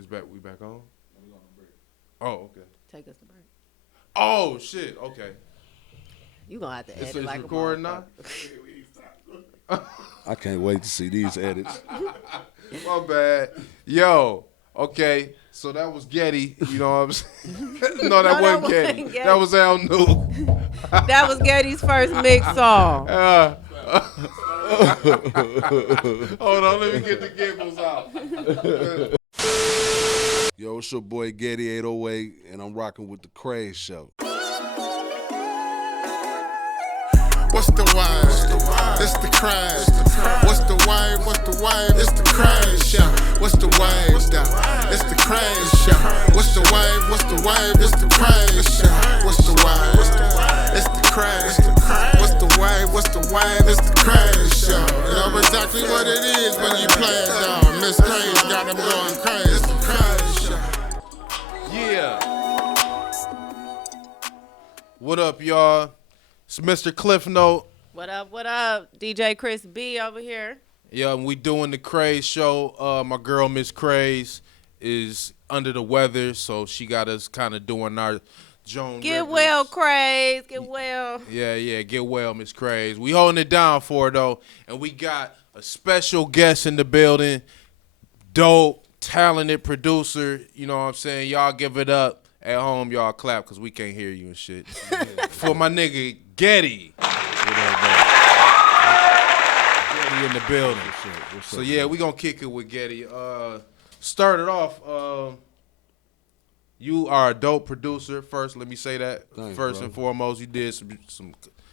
It's back. We back on? Oh, okay. Take us to break. Oh, shit. Okay. You gonna have to edit It's like recording a now? I can't wait to see these edits. My bad. Yo, okay. So that was Getty. You know what I'm saying? No, that wasn't Getty. That was Al Nuke. That was Getty's first mix song. Hold on. Let me get the giggles out. Yo, it's your boy GHETTI808, and I'm rocking with the Kraze show. What's the wave? It's the Kraze. What's the wave? What's the wave? It's the Kraze show. What's the wave? It's the Kraze show. What's the wave? What's the wave? It's the Kraze show. What's the wave? It's the Kraze. What's the wave? What's the wave? It's the Kraze show. You know exactly what it is when you play it down. Miss Kraze got them going crazy. It's the Kraze show. Yeah. What up, y'all? It's Mr. Cliff Note. What up? What up? DJ Chris B over here. Yeah, we doing the Kraze show. My girl, Miss Kraze, is under the weather, so she got us kind of doing our Joan Get Rivers. well, Kraze. Get well. Yeah, get well, Miss Kraze. We holding it down for her, though, and we got a special guest in the building, dope, talented producer. You know what I'm saying? Y'all give it up. At home, y'all clap, because we can't hear you and shit. For my nigga, Getty. Getty in the building. So, yeah, we going to kick it with Getty. Started off, you are a dope producer. First, let me say that. Thanks, First bro. and foremost, you did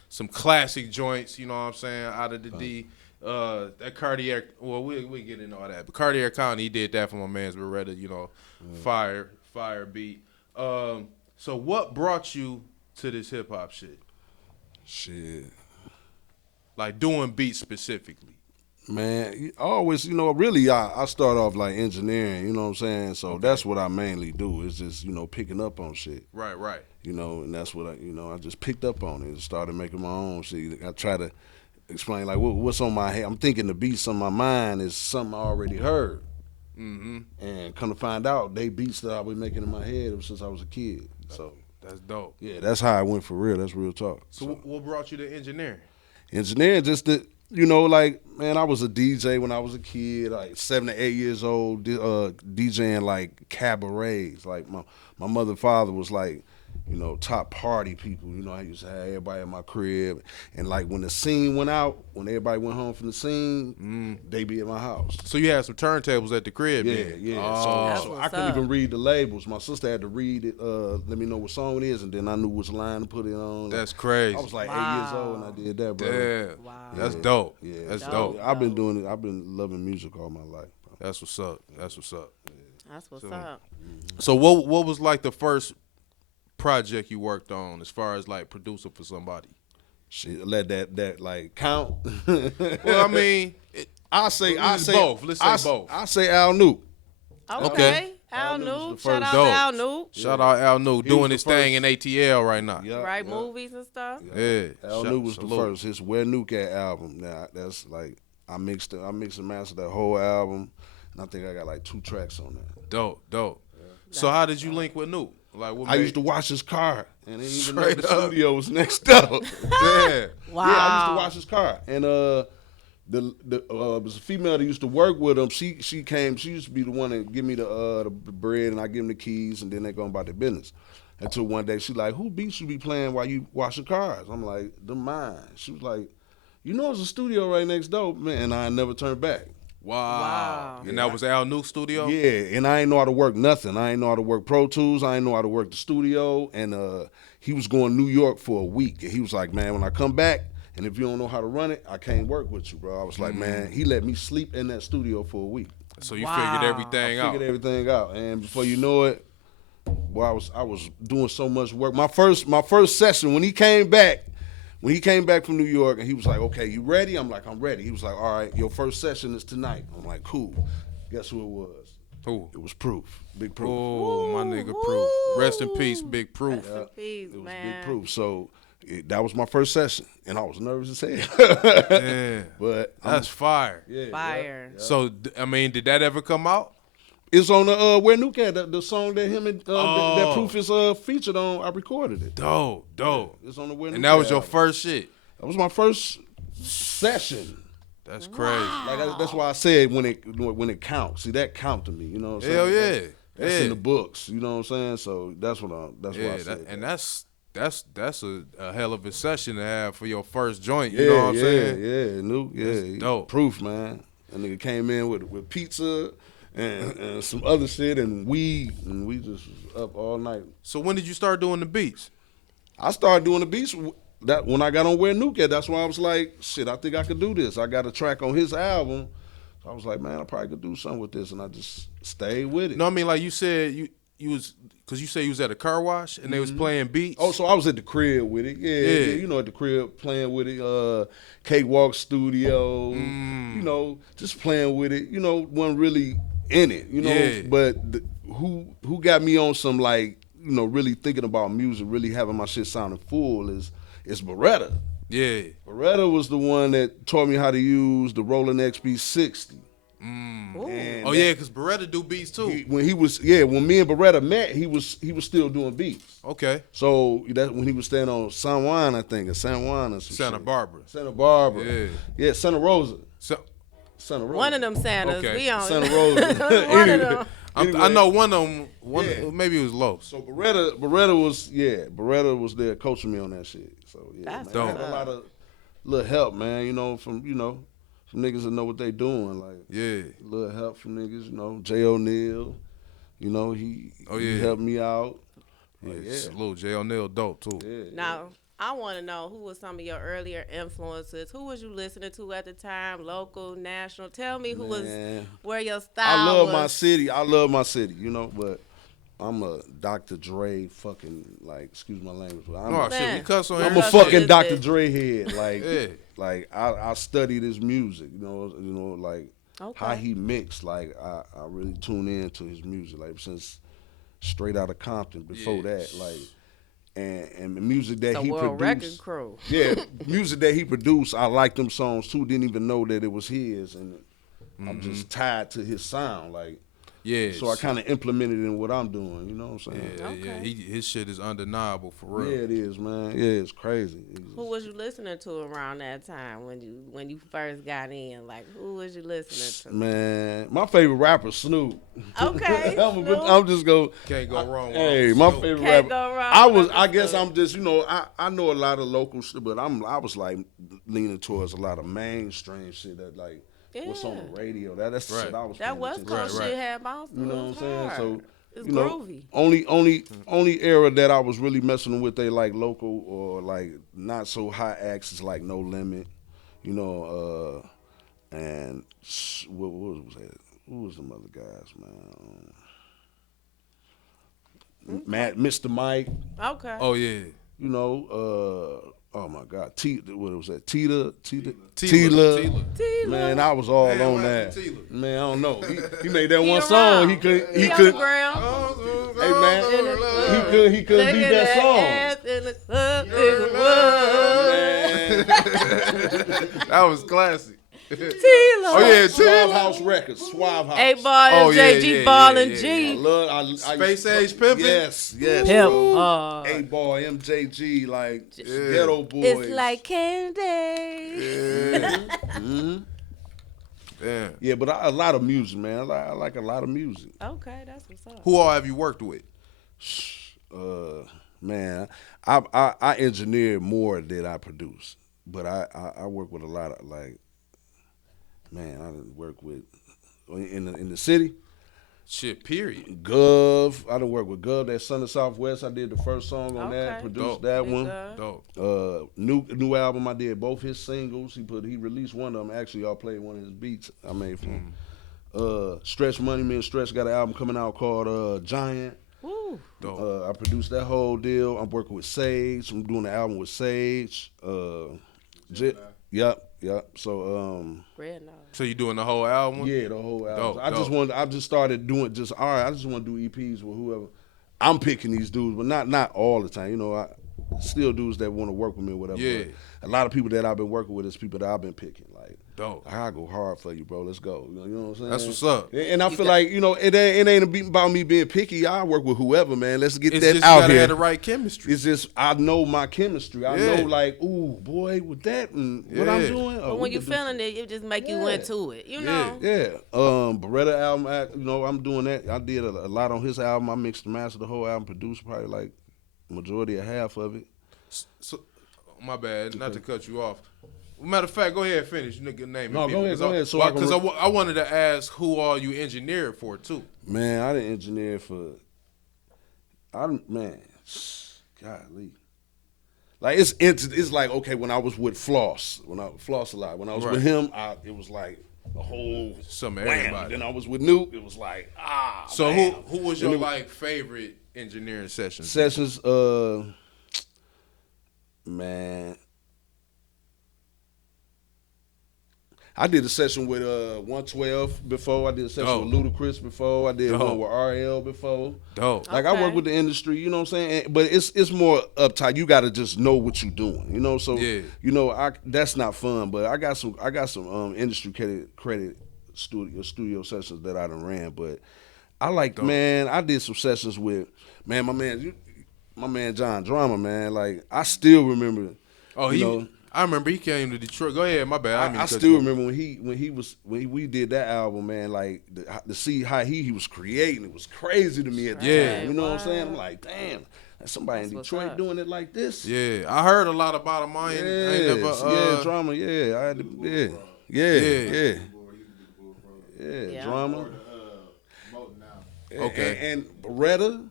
some classic joints, you know what I'm saying, out of the D. That Cartier, well, we get into all that. But Cartier County, he did that for my man's Beretta, you know, fire beat. So what brought you to this hip hop shit? Shit. Like doing beats specifically. Man, I always, really I start off like engineering, you know what I'm saying? So that's what I mainly do. It's just, picking up on shit. Right. And that's what I just picked up on it and started making my own shit. I try to explain like what's on my head. I'm thinking the beats on my mind is something I already heard. Mm-hmm. And come to find out, they beats that I was making in my head ever since I was a kid. So that's dope. Yeah, that's how I went for real. That's real talk. So what brought you to engineering? Engineering, just that, man, I was a DJ when I was a kid, like 7 to 8 years old, DJing like cabarets. Like my mother and father was like, top party people. I used to have everybody in my crib. And like when the scene went out, when everybody went home from the scene, they be at my house. So you had some turntables at the crib, Yeah. Oh. So I couldn't even read the labels. My sister had to read it, let me know what song it is, and then I knew which line to put it on. That's crazy. I was like 8 years old and I did that, bro. Yeah. Wow. That's dope. Yeah, that's dope. dope. I've been doing it. I've been loving music all my life, bro. That's what's up. That's what's up. So what was like the first project you worked on as far as like producer for somebody? Shit, let that like count. Well, I mean, I say both. Let's say both. I say Al Nuke. Okay. Al Al Nuke's Nuke. the Shout first out dope. to Al Nuke. Shout out Al Nuke He doing was his the thing first. in ATL right now. Yeah, Right, movies and stuff. Yeah. Al Nuke was the first. His Where Nuke At album. Now that's like I mixed and mastered that whole album, and I think I got like 2 tracks on that. Dope. So how did you link with Nuke? Like what I used to watch his car, and didn't even know Straight the up. studio was next up. Yeah. Wow. Yeah, I used to watch his car, and the was a female that used to work with him. She came. She used to be the one that give me the bread, and I give him the keys, and then they go about their business. Until one day she like, "Who beats you be playing while you washing cars?" I'm like, "The mine." She was like, "There's a studio right next door, man," and I never turned back. Wow. And that was Al Nuke studio? Yeah, and I ain't know how to work nothing. I ain't know how to work Pro Tools. I ain't know how to work the studio. And he was going to New York for a week. And he was like, "Man, when I come back, and if you don't know how to run it, I can't work with you, bro." I was like, man, he let me sleep in that studio for a week. So you Wow. figured everything out. Figured everything out. And before you know it, boy, I was doing so much work. My first session, when he came back from New York, and he was like, "Okay, you ready?" I'm like, "I'm ready." He was like, "All right, your first session is tonight." I'm like, "Cool." Guess who it was? Who? It was Proof. Big Proof. Oh, my nigga Proof. Rest in peace, Big Proof. Rest in peace, It was man. Big Proof. So that was my first session, and I was nervous as hell. Yeah. But That's fire. yeah, Fire. yeah. So, I mean, did that ever come out? It's on the Where Nuke at, the song that him and that Oh. Proof is featured on. I recorded it. Dope. It's on the Where Nuke And that was your album. first shit. That was my first session. That's crazy. Like that's why I said when it counts. See, that count to me. You know what I'm saying? Hell yeah. That's Yeah. in the books. You know what I'm saying? So that's why I said. That's a hell of a session to have for your first joint. You know what I'm saying? Yeah, Nuke, yeah. dope. Proof, man. That nigga came in with pizza and some other shit and weed, and we just was up all night. So when did you start doing the beats? I started doing the beats that when I got on Where Nuke at. That's why I was like, shit, I think I could do this. I got a track on his album. So I was like, man, I probably could do something with this, and I just stayed with it. No, I mean like you said you was because you said you was at a car wash and they was playing beats. Oh, so I was at the crib with it. Yeah. You know, at the crib playing with it. Cakewalk Studio. You know, just playing with it. You know, wasn't really in it. You know, Yeah. but who got me on some like, you know, really thinking about music, really having my shit sounding full is Beretta. Yeah. Beretta was the one that taught me how to use the Roland XB60. And Oh yeah, because Beretta do beats too. when me and Beretta met, he was still doing beats. Okay. So that when he was staying on San Juan, I think, or San Juan or some Santa shit. Barbara. Santa Barbara. Yeah. Yeah, Santa Rosa. So Santa Rosa. One of them Santas. Okay. We on Santa Rosa. One of them. I know one of them. Yeah. Maybe it was Los. So Beretta was there coaching me on that shit. So yeah, That's man, I had dope. a lot of little help, man. You know, from niggas that know what they doing. Like Yeah. little help from niggas. You know, J. O'Neal. You know, he helped me out. Like, Yeah. Salute. J. O'Neal dope too. yeah. Now, I want to know who was some of your earlier influences. Who was you listening to at the time? Local, national? Tell me who was where your style I love was. my city. I love my city, you know, but I'm a Dr. Dre fucking, like, excuse my language. But I'm, Oh shit, we cuss on I'm here. a fucking Listen. Dr. Dre head. Like, Yeah. like I study this music, you know, like Okay. how he mixed. Like I really tune in to his music, like since Straight Outta Compton. Before that, like, and the music that It's a he world produced. record crew. Yeah, music that he produced, I like them songs too. Didn't even know that it was his, and I'm just tied to his sound. Like, Yeah. so I kind of implemented it in what I'm doing. You know what I'm saying? Yeah. Okay. His shit is undeniable for real. Yeah, it is, man. Yeah, it's crazy. Who was you listening to around that time when you first got in? Like, who was you listening Man, my favorite rapper Snoop. Okay, Snoop. I'm just go. Can't go wrong with Hey, Snoop. my favorite Can't rapper. go wrong with I guess Snoop. I'm just, you know, I know a lot of local shit, but I was like leaning towards a lot of mainstream shit that like what's on the radio. That's the shit I was. That paying West attention Coast to. shit had bounced. You know what I'm saying? So it's you know, groovy. only era that I was really messing with they like local or like not so high acts is like No Limit, you know, and what was that? Who was them other guys, man? Mr. Mike, Okay. Oh yeah. you know, oh my God, what was that? Tila. Tila. Man, I was all Man, on what that. happened to Tila? Man, I don't know. He made that He one around. song. He couldn't. He He on couldn't. the ground. Hey man, he couldn't beat that song. Ass in the club, in the Man. That was classic. Tila. Oh yeah, Suave Tila. House Records. Suave House. 8 Ball, Oh, yeah, MJG, yeah, Ball, yeah, and yeah, G. I love. Space Age Pimpin'? Yes. Pimp. Bro. 8 Ball, MJG, like Ghetto Boys. It's like candy. Yeah. Yeah, but a lot of music, man. I like a lot of music. Okay, that's what's up. Who all have you worked with? Man, I engineer more than I produce, but I work with a lot of like, man, I done work with in the city. Shit, period. Gov, I done work with Gov. That Son of Southwest, I did the first song on that, Okay. produced Dope. that Big one. Gov. Dope. New album, I did both his singles. He released one of them. Actually, y'all played one of his beats I made for him. Stretch Money, me and Stretch got an album coming out called Giant. Woo. Dope. I produced that whole deal. I'm working with Sage. I'm doing the album with Sage. Yep. So Red Nose. So you doing the whole album? yeah, the whole album. Dope, I just started doing all right. I just want to do EPs with whoever. I'm picking these dudes, but not all the time. You know, I still dudes that want to work with me or whatever. Yeah. But a lot of people that I've been working with is people that I've been picking. Like Dope. I go hard for you, bro. Let's go. You know what I'm saying? That's what's up. And I feel like, you know, it ain't about me being picky. I work with whoever, man. Let's get that just out you gotta here. have the right chemistry. It's just I know my chemistry. I know like, ooh, boy, with that and what I'm doing. But when you feeling it, it just make you into it. You know. Yeah. Beretta album, you know, I'm doing that. I did a lot on his album. I mixed and mastered the whole album, produced probably like majority of half of it. So, my bad, not to cut you off. Matter of fact, go ahead and finish. Nigga, name No, it. go ahead. So because I wanted to ask who all you engineered for too. Man, I didn't engineer for. Golly. Like it's like, okay, when I was with Floss, a lot. When I was with him, it was like the whole everybody. Then I was with Nuke, it was like So man. who was your like favorite engineering sessions? Man, I did a session with 112 before. I did a session with Ludacris before. I did one with RL before. Dope. Like I work with the industry, you know what I'm saying? But it's more uptight. You got to just know what you're doing, you know. So you know, that's not fun. But I got some industry credit studio sessions that I done ran. But I like man. I did some sessions with my man John Drama, man. Like I still remember. I remember he came to Detroit. Go ahead, my bad. I still remember when we did that album, man. Like to see how he was creating, it was crazy to me at the time. You know what I'm saying? I'm like, damn, there's somebody in Detroit doing it like this. Yeah, I heard a lot about him. I ain't never. Drama. Yeah, I had to. Yeah, Drama. Okay. And Beretta.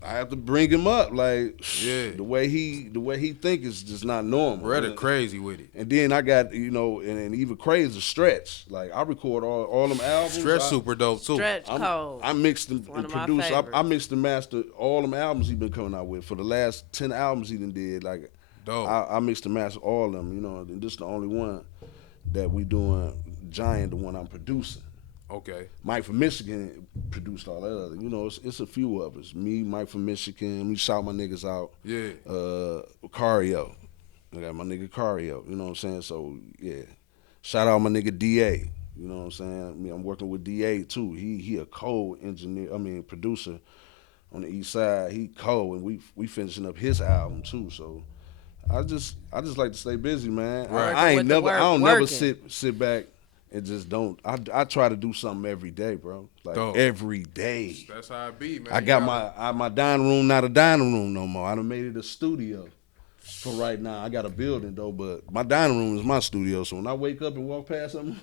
I have to bring him up, like the way he think is just not normal. Beretta crazy with it. And then I got and even Kraze a Stretch. Like I record all them albums. Stretch super dope too. Stretch cold. I mixed and produced. I mixed and mastered all them albums he been coming out with for the last 10 albums he done did. Like dope. I mixed and mastered all of them. You know, and this is the only one that we doing Giant, the one I'm producing. Okay. Mike from Michigan produced all that other. You know, it's a few of us. Me, Mike from Michigan. We shout my niggas out. Yeah. Cario. I got my nigga Cario. You know what I'm saying? So, yeah. Shout out my nigga DA. You know what I'm saying? I mean, I'm working with DA, too. He a producer on the east side. He and we finishing up his album, too. So, I just like to stay busy, man. Right. I don't never sit back and just don't. I try to do something every day, bro. Like every day. That's how it be, man. I got my dining room, not a dining room no more. I done made it a studio for right now. I got a building though, but my dining room is my studio. So when I wake up and walk past something,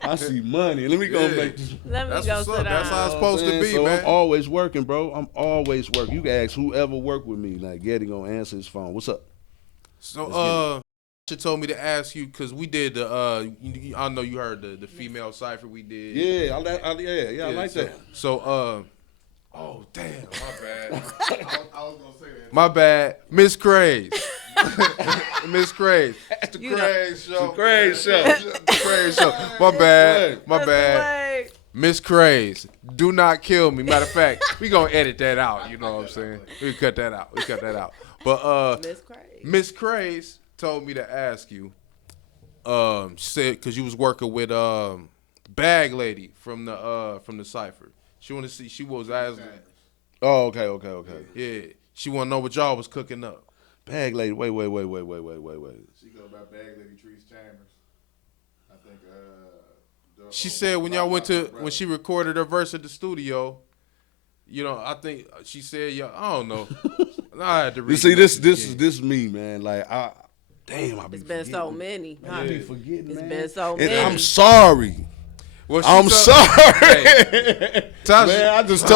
I see money. Let me go make this. Let me go sit down. That's how it's supposed to be, so man. I'm always working, bro. I'm always working. You can ask whoever work with me. Like Getty gonna answer his phone. What's up? So she told me to ask you because we did the I know you heard the female cipher we did. Yeah, I like that. So oh damn, my bad. I was gonna say that. My bad, Miss Kraze. Miss Kraze. It's the Kraze show. The Kraze show. The Kraze show. My bad. Miss Kraze, do not kill me. Matter of fact, we gonna edit that out. You know what I'm saying? We cut that out. But Miss Kraze told me to ask you. She said because you was working with Bag Lady from the cipher. She want to see. She was asking. Oh, okay. Yeah, she want to know what y'all was cooking up. Bag Lady. Wait. She go by Bag Lady Trees Chambers. I think. She said when she recorded her verse at the studio, you know, I think she said, I don't know. I had to read. You see, this is me, man. Like It's been so many. I be forgetting, man. It's been so many. And I'm sorry. Well, I'm sorry. Hey, man, I just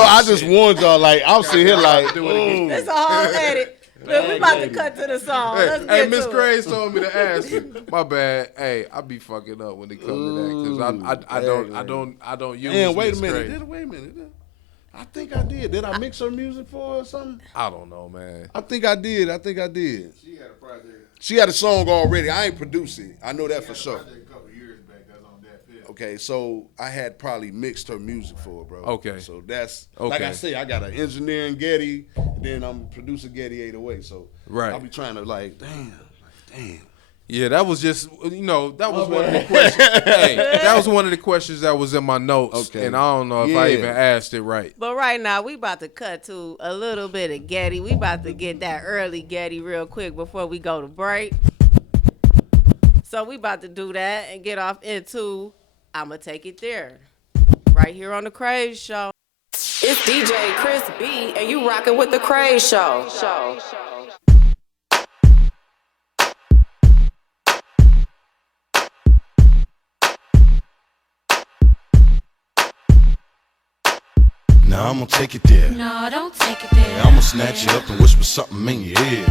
warned y'all. Like I'm sitting here like, it's a whole edit. Look, we about to cut to the song. Hey, Miss Kraze told me to ask you. My bad. Hey, I be fucking up when it comes to that because I don't use. Man, wait a Miss minute. Kraze. Wait a minute. I think I did. Did I mix her music for her or something? I don't know, man. I think I did. She had a project. She had a song already. I ain't produced it. I know that for sure. A couple years back, that's on that film. Okay, so I had probably mixed her music for her, bro. Okay. So that's okay. Like I say, I got an engineer in Getty, and then I'm producer GHETTI808. So right. I'll be trying to damn. Yeah, that was just that was one of the questions. Hey, that was one of the questions that was in my notes, and I don't know if I even asked it right. But right now we about to cut to a little bit of Getty. We about to get that early Getty real quick before we go to break. So we about to do that and get off into I'ma Take It There, right here on the Kraze Show. It's DJ Chris B, and you rocking with the Kraze Show. Now I'm gonna take it there. No, don't take it there. Now I'm gonna snatch you up and whisper something in your ear.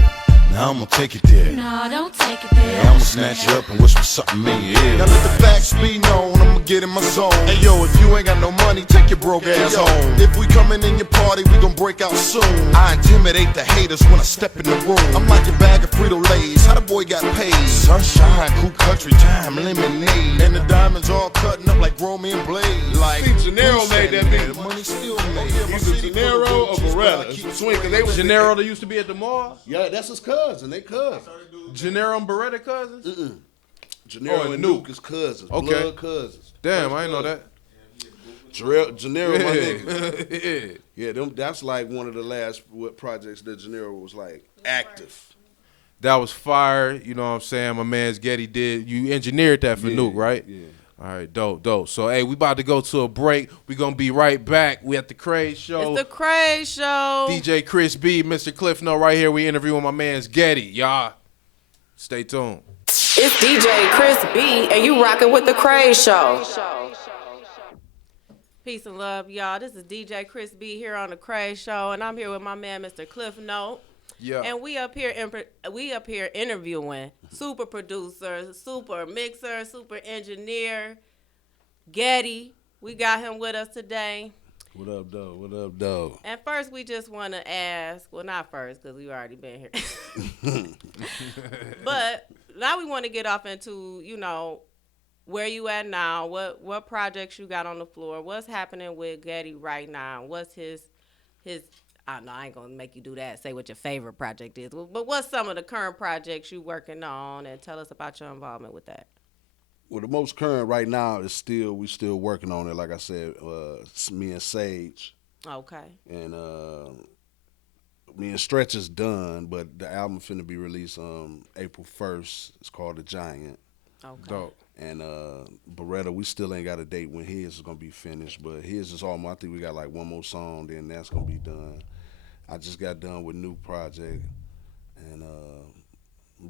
Now I'm gonna take it there. No, don't take it there. Now I'm gonna snatch you up and whisper something in your ear. Now let the facts be known, I'ma get in my zone. Hey yo, if you ain't got no money, take your broke ass home. If we coming in your party, we gon' break out soon. I intimidate the haters when I step in the room. I'm like a bag of Frito-Lays, how the boy got paid? Sunshine, cool country time, lemonade. And the diamonds all cutting up like Romy and Blade. Like De Niro made that beat. the money still made. Either De Niro or Beretta. Swing, cause they was Gennaro that used to be at the mall. Yeah, that's his cousin. They cousins. Gennaro and Beretta cousins. Gennaro and Nuke is cousins. Okay. Blood cousins. Damn, I didn't know that. Gennaro, my nigga. Yeah. Yeah, them. That's like one of the last projects that Gennaro was like active. That was fire. You know what I'm saying? My man's Getty did. You engineered that for Nuke, right? Yeah. All right, dope. So, hey, we about to go to a break. We going to be right back. We at the Kraze Show. It's the Kraze Show. DJ Chris B, Mr. Cliff No right here. We interviewing my man's Getty. Y'all, stay tuned. It's DJ Chris B, and you rocking with the Kraze Show. Peace and love, y'all. This is DJ Chris B here on the Kraze Show, and I'm here with my man, Mr. Cliff Note. Yeah. And we up here interviewing super producer, super mixer, super engineer, Getty. We got him with us today. What up, though? What up, though? And first, we just want to ask, well, not first, because we've already been here. But now we want to get off into, where you at now, what projects you got on the floor, what's happening with Getty right now, what's his I don't know, I ain't going to make you do that, say what your favorite project is, but what's some of the current projects you working on, and tell us about your involvement with that. Well, the most current right now is we still working on it. Like I said, me and Sage. Okay. And me and Stretch is done, but the album finna be released April 1st. It's called The Giant. Okay. Dope. And Beretta, we still ain't got a date when his is gonna be finished, but his is almost, I think we got like one more song, then that's gonna be done. I just got done with New Project, and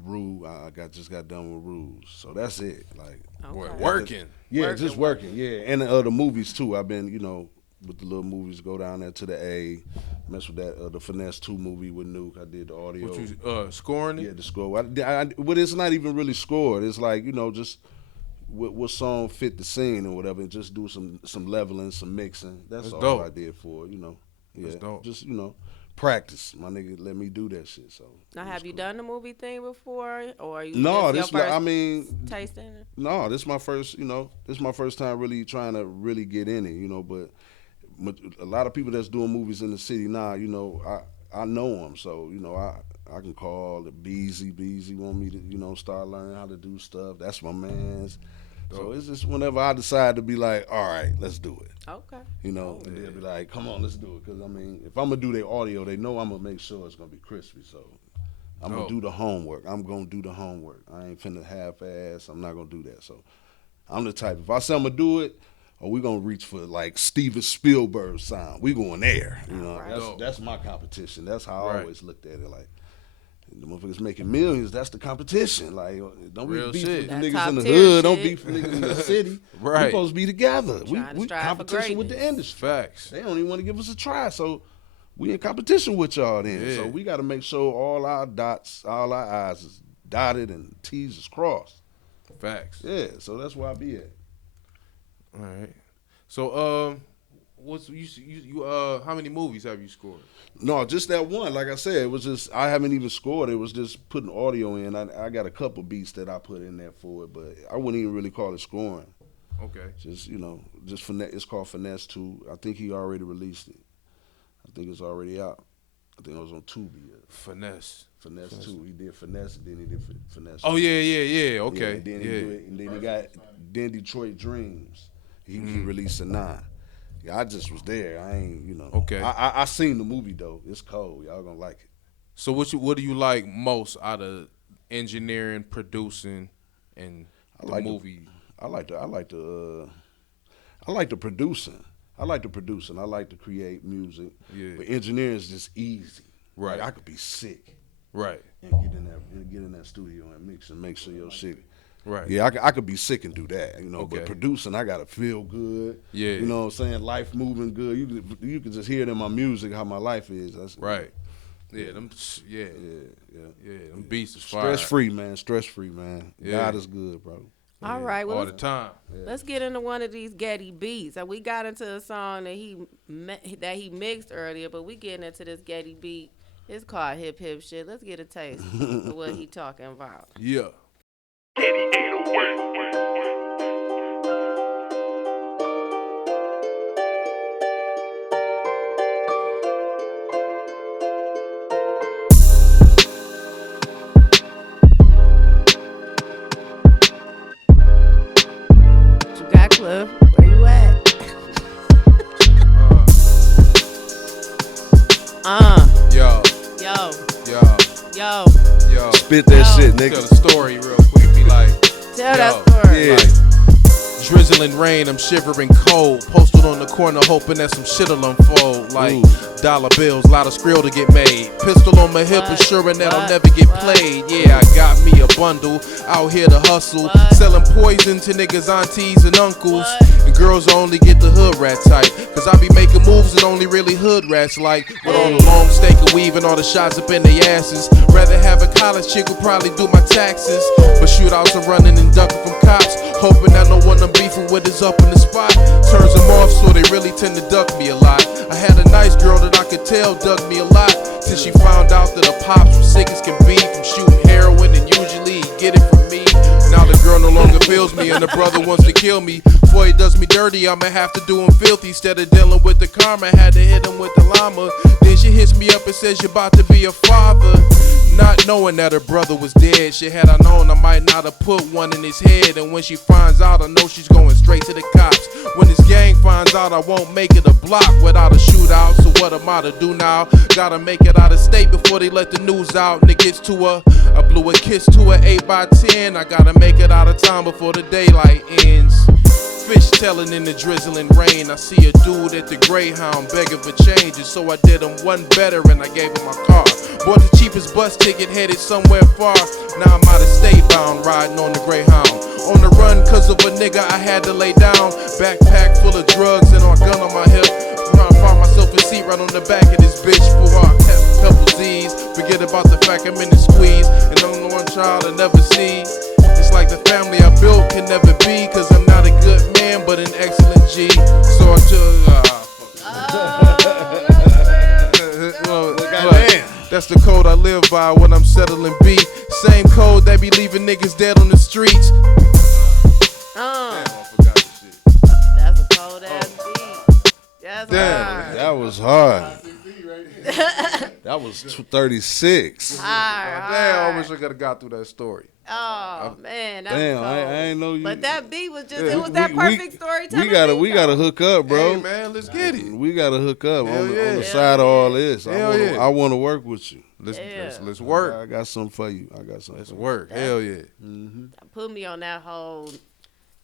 Rue, I just got done with Rue. So that's it. Like Working. Yeah, just working. Yeah, and the movies too. I've been, with the little movies, go down there to the A, mess with that the Finesse 2 movie with Nuke. I did the audio. What you scoring it? Yeah, the score. But it's not even really scored. It's like just what song fit the scene or whatever, and just do some leveling, some mixing. That's all dope. I did for it. Yeah, That's dope. just practice. My nigga let me do that shit. So Now, have you done the movie thing before, or you? No, this this your not. first I mean, tasting? no, this is my first. This is my first time really trying to really get in it. But a lot of people that's doing movies in the city now, I know them. So I can call the Beezy want me to start learning how to do stuff. That's my man's. So it's just whenever I decide to be like, all right, let's do it. Okay. And they'll be like, come on, let's do it. Because, if I'm going to do their audio, they know I'm going to make sure it's going to be crispy. So I'm going to do the homework. I'm going to do the homework. I ain't finna half-ass. I'm not going to do that. So I'm the type, if I say I'm going to do it, or we going to reach for, like, Steven Spielberg sound. We going there. That's my competition. That's how I always looked at it. Like, the motherfuckers making millions, that's the competition. Like, don't Real be beef shit. with the That niggas in the top-tier hood. Don't shit. beef with niggas in the city. Right. We supposed to be together. Trying to We strive for competition with the greatness. industry. Facts. They don't even want to give us a try, so we in competition with y'all then. Yeah. So we got to make sure all our I's is dotted and T's is crossed. Facts. Yeah, so that's where I be at. All right. So, how many movies have you scored? No, just that one. Like I said, it was just, I haven't even scored. It was just putting audio in. I got a couple beats that I put in there for it, but I wouldn't even really call it scoring. Okay. Just, just finesse. It's called Finesse 2. I think he already released it. I think it's already out. I think it was on Tubi. Finesse. Finesse 2. He did Finesse, and then he did Finesse. Oh yeah. Okay. And then he do it, and then he got Detroit Dreams. He released a 9. Yeah, I just was there. I ain't, Okay. I seen the movie though. It's cold. Y'all gonna like it. So what do you like most out of engineering, producing, and the movie? I like the producing. I like the producing. I like to create music. Yeah. But engineering is just easy. Right. Like, I could be sick. Right. And get in that studio and mix and make sure your shit. Right. Yeah, I could be sick and do that, Okay. But producing, I gotta feel good. Yeah. You know what I'm saying? Life moving good. You can just hear it in my music how my life is. Right. Yeah. Them beats is fire. Stress free, man. Stress free, man. Yeah. God is good, bro. All right, well, All the time. let's get into one of these Getty beats. We got into a song that he mixed earlier, but we getting into this Getty beat. It's called Hip Hip Shit. Let's get a taste of what he talking about. Yeah. What you got, Cliff? Where you at? Yo. Spit that shit, nigga. Tell the story real quick. Be like, Tell that story. Yeah. drizzling rain, I'm shivering cold. Posted on the corner hoping that some shit'll unfold. Like dollar bills, lot of skrill to get made. Pistol on my hip, assuring that I'll never get played. Yeah, I got me a bundle, out here to hustle. Selling poison to niggas, aunties, and uncles. And girls only get the hood rat type. Cause I be making moves that only really hood rats like. With all the long steak and weave and all the shots up in their asses. Rather have a college chick who probably do my taxes. But shootouts are running and ducking from cops. Hoping that no one I'm beefing with is up in the spot. Turns them off so they really tend to duck me a lot. I had a nice girl that I could tell dug me a lot. Till she found out that her pops was sick as can be from shooting heroin and usually he get it from me. Now the girl no longer feels me and the brother wants to kill me. Before he does me dirty, I'ma have to do him filthy. Instead of dealing with the karma, had to hit him with the llama. Then she hits me up and says you're about to be a father. Not knowing that her brother was dead. Shit, had I known, I might not have put one in his head. And when she finds out, I know she's going straight to the cops. When this gang finds out, I won't make it a block without a shootout. So what am I to do now? Gotta make it out of state before they let the news out. And it gets to her. I blew a kiss to her 8x10. I gotta make it out of time before the daylight ends. Fish telling in the drizzling rain. I see a dude at the Greyhound begging for changes, so I did him one better and I gave him my car. Bought the cheapest bus ticket, headed somewhere far. Now I'm out of state bound, riding on the Greyhound. On the run cause of a nigga I had to lay down. Backpack full of drugs and a gun on my hip. Trying to find myself a seat right on the back of this bitch for a couple Z's. Forget about the fact I'm in the squeeze and I'm the one child I never see. It's like the family I built can never be, cause I'm not a good man, but an excellent G. So I just, that's the code I live by when I'm settling B. Same code that be leaving niggas dead on the streets. Damn, I forgot this shit. That's a cold ass beat. That's hard. That was hard. That was 36. Damn, I wish I could have got through that story. Oh man, that Damn, was cold. I ain't know you. But that beat was just, it was that perfect storytelling. We gotta hook up, bro. Hey man, let's get it. We gotta hook up on the Hell side of all this. Hell I wanna work with you. Let's work. I got something for you. Let's work. Hell yeah. Put me on that whole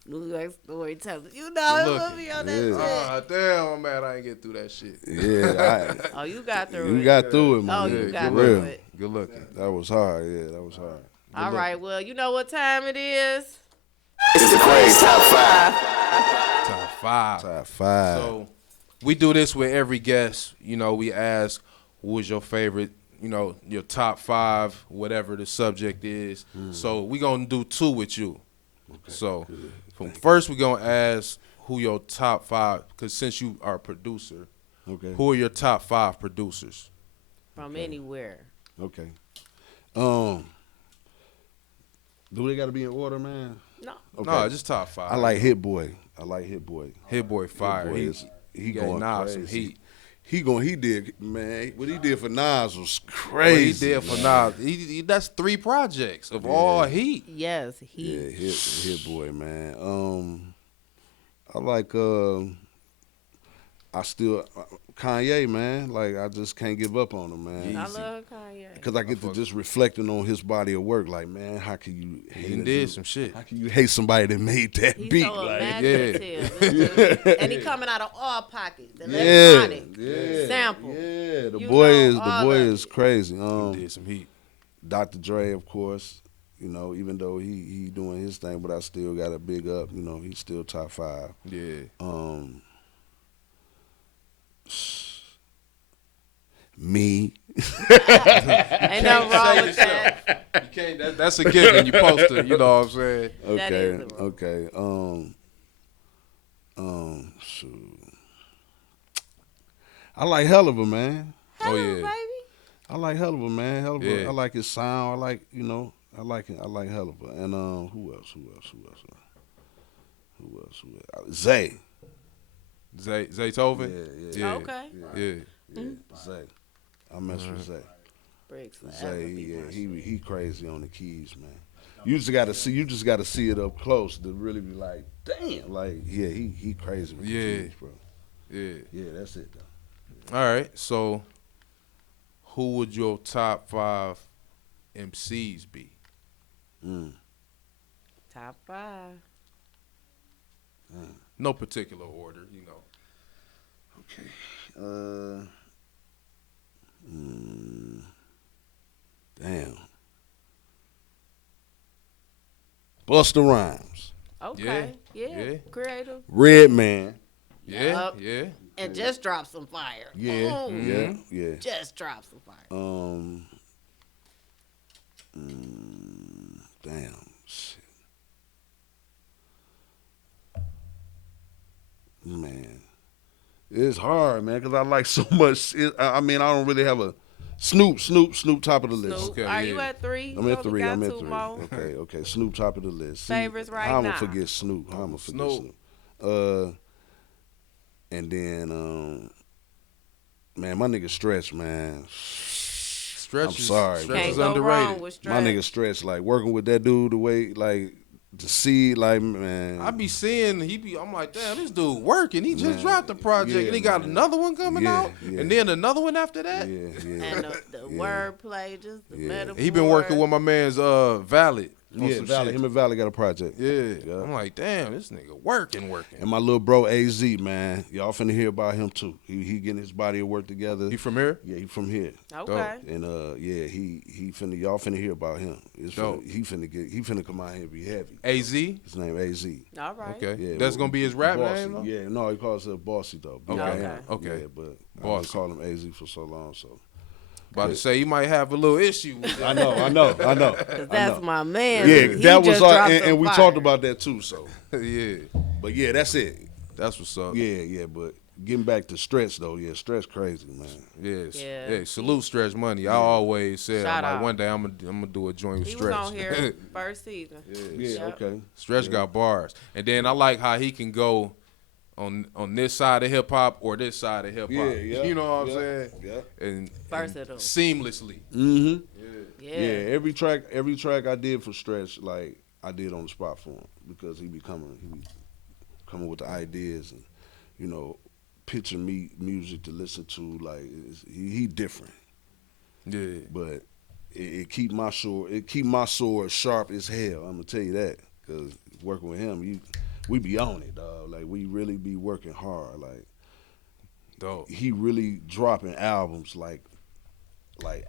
New York storytelling. You know, put me on that shit. Damn, I'm mad I ain't get through that shit. Yeah. Oh, you got through it. You got through it, man. Oh, you got for through real. it. Good looking. That was hard. Yeah, that was hard. All right, well, you know what time it is? It's the Kraze Top 5. Top 5. Top 5. So we do this with every guest. You know, we ask who was your favorite, you know, your top 5, whatever the subject is. So we gonna do 2 with you. Okay. So first we gonna ask who your top 5, because since you are a producer, who are your top 5 producers? From anywhere. Okay. Do they gotta be in order, man? No. Okay. No, just top 5. I like Hit Boy. Hit Boy fire. He He going knob crazy. some heat. He did, man. What he did for Nas was What crazy. he did for Nas. That's 3 projects of all heat. Yes, Yeah, he. hit boy, man. I like I still Kanye, man. Like I just can't give up on him, man. I love Kanye. Because I get to just reflecting on his body of work. Like, man, how can you hate He a did dude? some shit. How can you hate somebody that made that He's beat? so Like, imaginative. It's just- and he coming out of all pockets. yeah, Electronic, yeah, sample. yeah. The You boy know, is all of is it. crazy. He did some heat. Dr. Dre, of course. You know, even though he doing his thing, but I still got to big up. You know, he's still top 5. Yeah. Me. Ain't nothing wrong with that. You can't. That's a given. You supposed to. You know what I'm saying? That Okay. is the rule. Okay. Shoot. I like Helluva, man. Oh Hello, yeah. baby. I like Helluva, man. Helluva. Yeah. I like his sound. I like, I like it. I like Helluva. And who else? Zay. Zaytoven. Yeah. Okay. Yeah. Zay. I mess with Zay. Bricks forever Zay, be yeah, my he crazy on the keys, man. You just gotta see it up close to really be like, damn, like, yeah, he crazy with the keys, bro. Yeah. Yeah, that's it though. All right. So, who would your top 5 MCs be? Top 5. No particular order, you know. Okay. Damn. Busta Rhymes. Okay. Yeah. Creative. Redman. Yeah. Yup. Yeah. And just drop some fire. Yeah. Boom. Yeah. Just drop some fire. Damn. Shit. Man. It's hard, man, because I like so much. I mean, I don't really have a Snoop top of the list. Snoop. Okay, Are yeah. you at 3? I'm at We 3. got I'm at 2 3. more. Okay. Snoop top of the list. See, Favorites right I'm now. gonna forget Snoop. I'm gonna forget Snoop. Snoop. And then, man, my nigga Stretch, man. Stretch I'm is, sorry, Stretch Can't is go underrated. wrong with My Stretch. nigga Stretch, like working with that dude the way, like to see, like, man. I be seeing I'm like, damn, this dude working. He just Man, dropped the project yeah, and he got man. another one coming Yeah, out, yeah. and then another one after that. Yeah. And the wordplay, just the metaphor. He been working with my man's Valid. on Yeah, some Valley. shit. Him and Valley got a project. Yeah. Yeah. I'm like, damn, this nigga working. And my little bro AZ, man. Y'all finna hear about him too. He getting his body of work together. He from here? Yeah, he from here. Okay. And yeah, he finna, y'all finna hear about him. It's Dope. he finna come out here and be heavy. AZ? His name AZ. All right. Okay. Yeah, That's going to be his rap Bossy. name, though? Yeah, no, he calls it Bossy though. Okay. Okay. Yeah, but I Bossy. just call him AZ for so long. So About to say, he might have a little issue with that. I know. Because that's my man. Yeah, He that was just our, dropped and some we fire. talked about that too. So, Yeah. but yeah, that's it. That's what's up. Yeah, but getting back to Stretch though, yeah, Stretch crazy, man. Yes. Yeah. Yeah. Salute Stretch Money. I always said, Shout I'm like, out. one day I'm gonna do a joint with He Stretch. was on here first season. Yeah, Yep. okay. Stretch got bars. And then I like how he can go on this side of hip hop or this side of hip hop. Yeah. You know what I'm Yeah. saying? Yeah. And Versatile. seamlessly. Mm-hmm. Yeah. Yeah, every track I did for Stretch, like I did on the spot for him because he be coming with the ideas and pitching me music to listen to. Like he different, Yeah. but it keep my sword sharp as hell. I'm gonna tell you that because working with him, we be on it, dog. Like we really be working hard. Like Dope. he really dropping albums like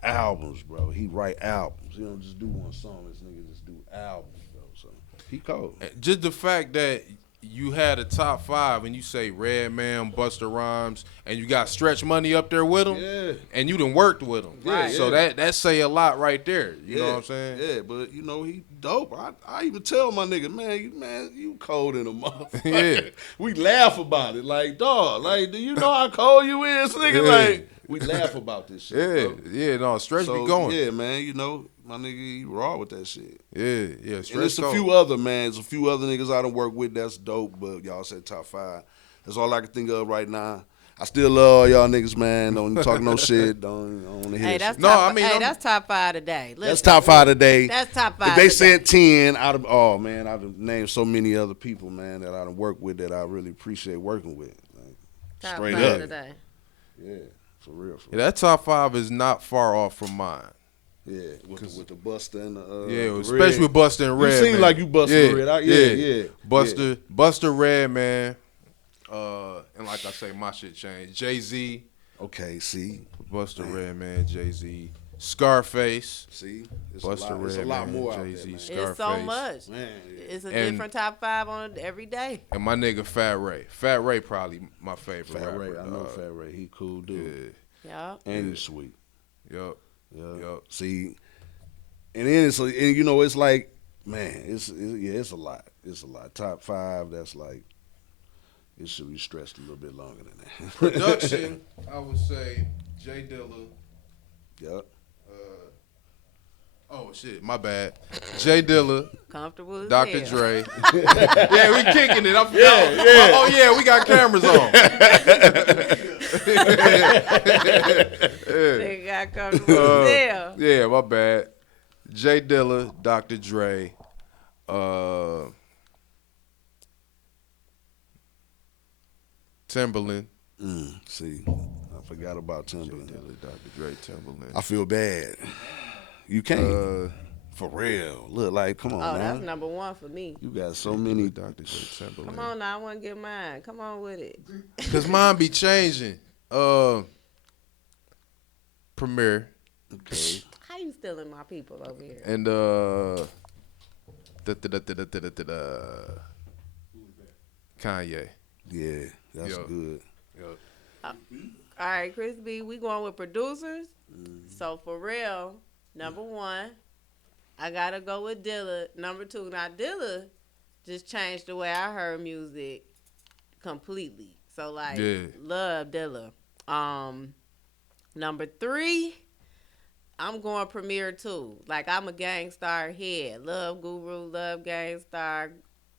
albums, bro. He write albums. He don't just do one song. This nigga just do albums, bro. So he cold. Just the fact that you had a top 5 and you say Redman, Busta Rhymes, and you got Stretch Money up there with him, Yeah. and you done worked with him. Right. So Yeah. that say a lot right there. You know what I'm saying? Yeah, but he dope. I even tell my nigga, man, you cold in a motherfucker. Yeah. We laugh about it. Like, dog, like, do you know how cold you is, nigga? Yeah. Like, we laugh about this shit. Yeah. bro. Yeah, no, Stretch So, be going. yeah, man, my nigga, he raw with that shit. Yeah, And Stretch it's a cold. few other niggas I done work with that's dope, but y'all said top 5. That's all I can think of right now. I still love all y'all niggas, man. Don't talk no shit. Don't want to hear Hey, shit. that's No, top, I mean, hey, I'm- that's top 5 today. Listen, That's top 5 today. That's top 5. If they today. said 10, I've named so many other people, man, that I done worked with that I really appreciate working with. Like, top straight 5 up. today. Yeah, for real. Yeah, that top 5 is not far off from mine. Yeah, with the Buster and the Yeah, the especially Red. with Buster and Red. You seem man. like you Buster Red. Yeah. Buster Red, man. And like I say, my shit changed. Jay-Z, Okay, see, Buster Red, man. Jay-Z, Scarface, it's Buster a lot, it's a Red, lot man. more out Jay-Z, there, man. Scarface. It's so much. Man, yeah. It's a And- different top 5 on every day. And my nigga Fat Ray. Fat Ray probably my favorite Fat rapper. Ray, I know dog. Fat Ray. He cool dude, Yeah. and he's sweet. Yup. Yup. See, and then it's it's like, man, it's a lot. It's a lot. Top 5. That's like, it should be stretched a little bit longer than that. Production, I would say Jay Dilla. Yup. Oh shit, my bad. Jay Dilla, Comfortable as Dr. hell. Dre. Yeah, we kicking it. I forgot. Oh yeah, we got cameras on. They got comfortable as hell. Yeah, my bad. Jay Dilla, Dr. Dre, Timberland. See, I forgot about Timberland. Dilla, Dr. Dre, Timberland. I feel bad. You can't. For real. Look, like, come on, Oh, man. that's number 1 for me. You got so many. Dr. Dre, Timberland. Come on now, I want to get mine. Come on with it. Cause mine be changing. Premier Okay. How you stealing my people over here? and Kanye. Yeah, that's Yo. good. All right, Chris B, we going with producers. So for real, number 1, I gotta go with Dilla. Number 2, now Dilla just changed the way I heard music completely. So like, Yeah. love Dilla. Number 3, I'm going Premier too. Like I'm a Gangstar head. Love Guru, love Gangstar,